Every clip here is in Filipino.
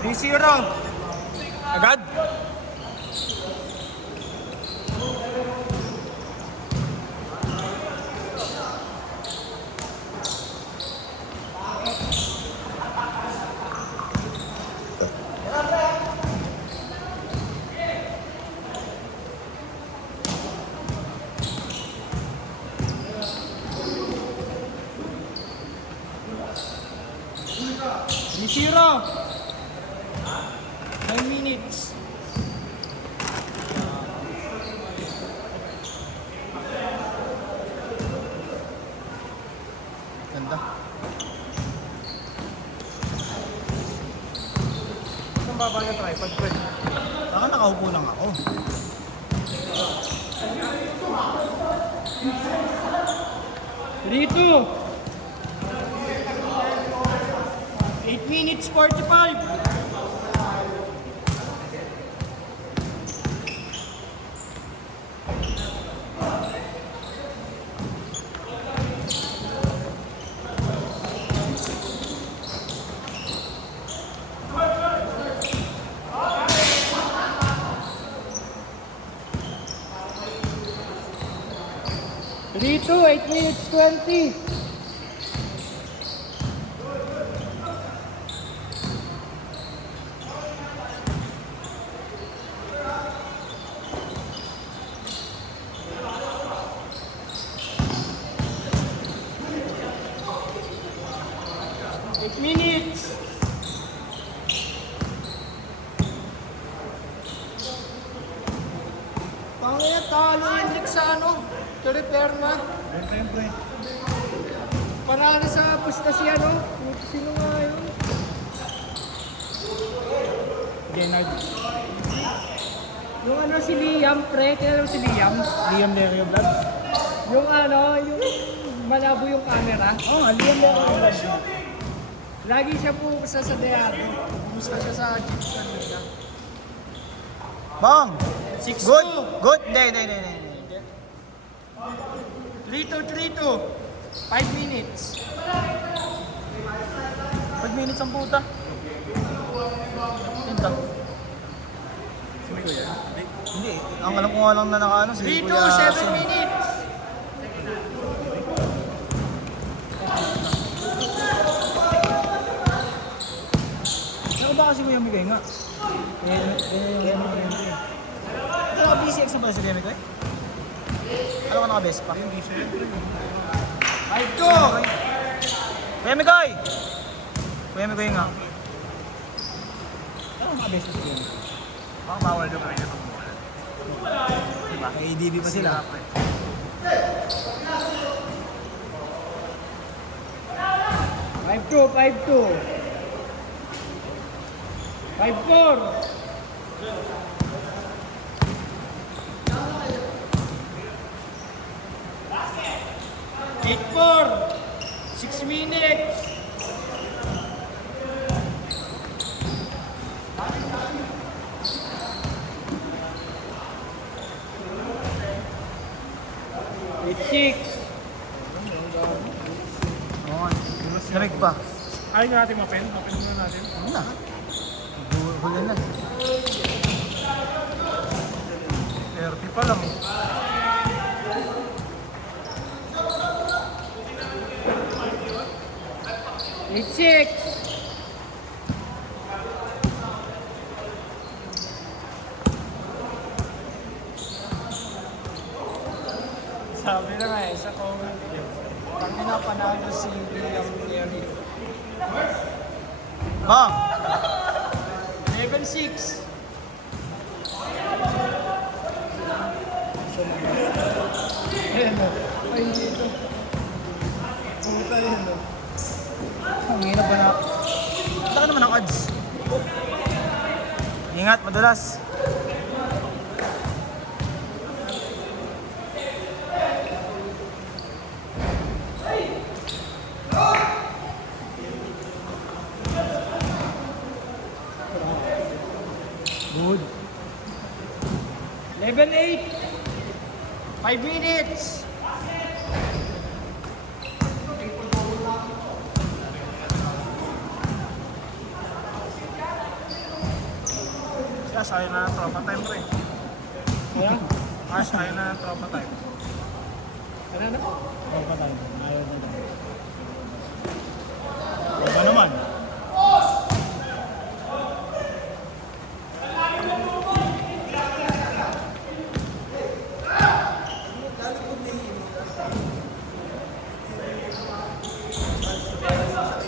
3-0. Agad? Zero. 9 minutes. Ganda. Saan baba ng tripod, Fred? Baka nakaupo lang ako. Dito. 8 minutes 45. Dito, 8 minutes 20. Minutes. Pangit, talo yung Nick sa ano? To-repair na. Siyempre. Parang sa pusta si ano? Sino nga yun? Genard. Yung ano si Liam, pre. Kaya si Liam. Liam Lerio Vlogs. Yung ano, yung malabo yung camera. Oo nga, Liam Lerio Vlogs. Lagi siya po sa Deado. Pumunta siya sa jeep kanina. Bang! 6-2. Good! Good! Hindi. 3-2. 5 minutes. 5 minutes ang puta. Tinta. Hindi. Ang alam ko nga lang na nakaano si 3-2, Kuya 7 Sim. minutes. Ano ba kasi Kuya Miguel nga? Ito naka-BCX na pala si Kuya Miguel? Ano ka naka-best pa? 5-2. Kuya Miguel! Kuya Miguel nga. Ano naka-best pa si Kuya Miguel? Baka bawal daw kayo ng mall. Diba? Kay ADB pa sila. Five two. 5-4. 8-4. 6 minutes. Six. Oo. Lamig pa. Ayaw nyo natin mapen? Mapen muna natin. Ano na? Hulan na. 30 pa lang. Eight six. Sabi na nga sa comment. Pag pinapanalo si William Leary. Bang! 11-6. Ay, dito. Puta yun, no? Ang hirap ba na? Laki naman ang odds. Ingat, madulas. Good. 11-8. 5 minutes. Ash, ayaw na ng tropa time, pre. Wala? Ash, ayaw na ng tropa time. Ano na? Oo, patay. Ayaw na lang. Ba naman?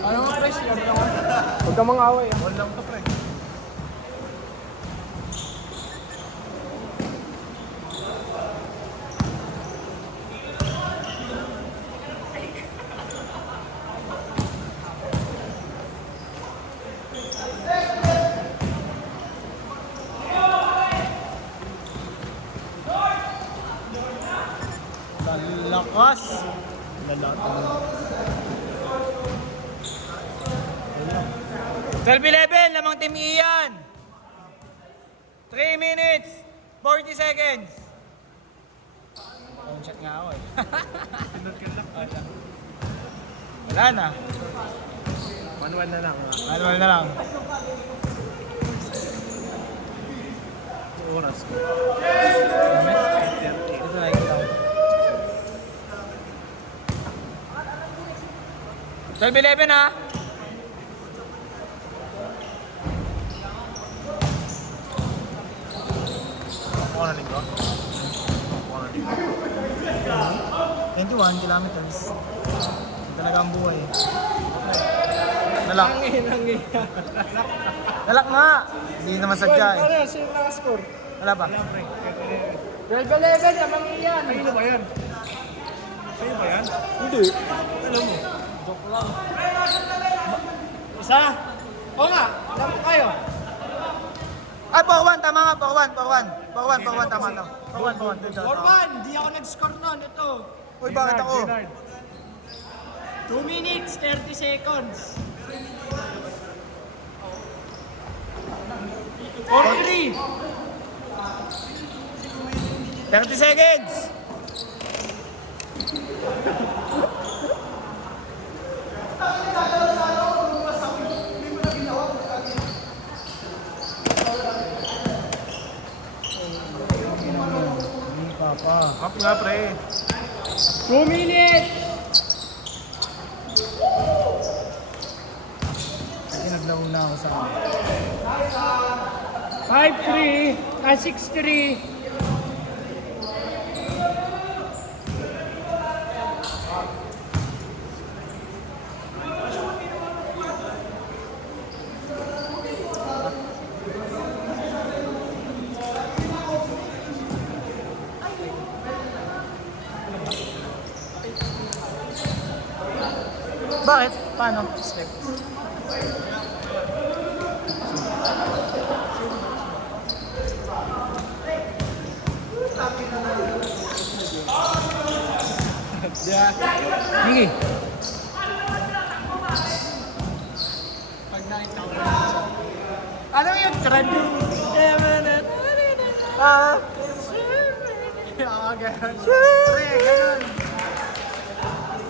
Ano nga pre, siya lang ako. Huwag ka mga away ah. All lang to, pre. Lalakas! Lalakas. 12-11, lamang Team Ian. 3 minutes, 40 seconds. Phone shot nga ako eh. Pindot ka lang. Wala na. Manual na lang. Manual na lang. Oras ko. Ito nakikita ko. 12-11 ha. Ako na linggo. Ako na linggo. 21 kilometers. Ito talaga ang buhay. Nalak. Nalak nga. Hindi naman sadya eh. Ano, sino naka-score? Wala pa. 12-11, lamang iyan. Sa'yo ba yan? Sa'yo ba yan? Hindi. Alam mo. Joke lang. Isa? Oo nga, alam ko kayo. Ay, Pawan, tama nga, Pawan, tama to. Pawan. 4-1, di ako nag-score nun. Ito. Uy, bakit ako? 2 minutes, 30 seconds. 4-3. 30 seconds! Up nga, pre. 2 minutes. Kasi naglauna ako sa 5-3, 6-3. Bakit? Paano? Step. Miki. Pag nakita ko na. Ano yung trend? Ah! Oo, ganun. Pre, ganun.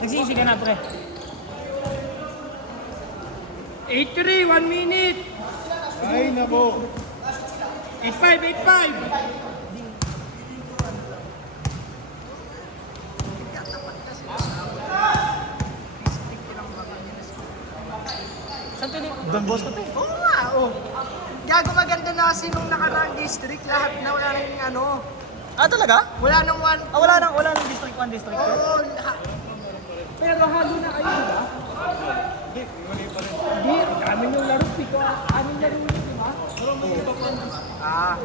Nagsisi ka na, pre. 8-3, 1 minute. Ay, nako. 8-5, 8-5. Saan to Don Bosco to eh. Oo nga, oh. Gago maganda na kasi nung nakaraang district, lahat na wala nang ano. Ah, talaga? Wala nang one. Ah, wala nang district 1, district 2. Oo, lahat. Pero halo na kayo, di ba? Hindi, kami yung laro, piko. Anong laro yun, di ba? Ah.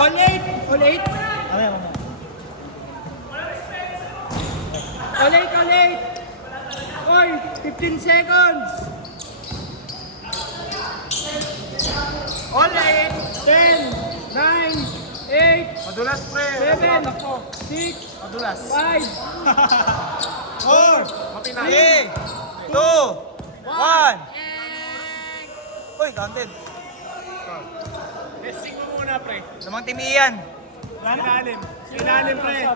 All 8! All 8! Ano yan? All 8! All 8! Oy, 15 seconds! All 8! 10! 9! 8! Madulas, pre. 7! 6! Madulas. 5! 4, 3, 2, 1. Uy, counted. Testing mo muna, pre. Namang Team Ian. Ilalim. Ilalim, pre.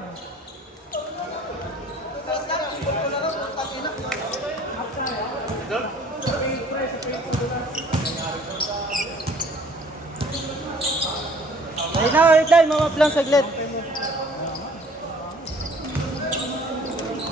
Wait lang, mamap lang saglit.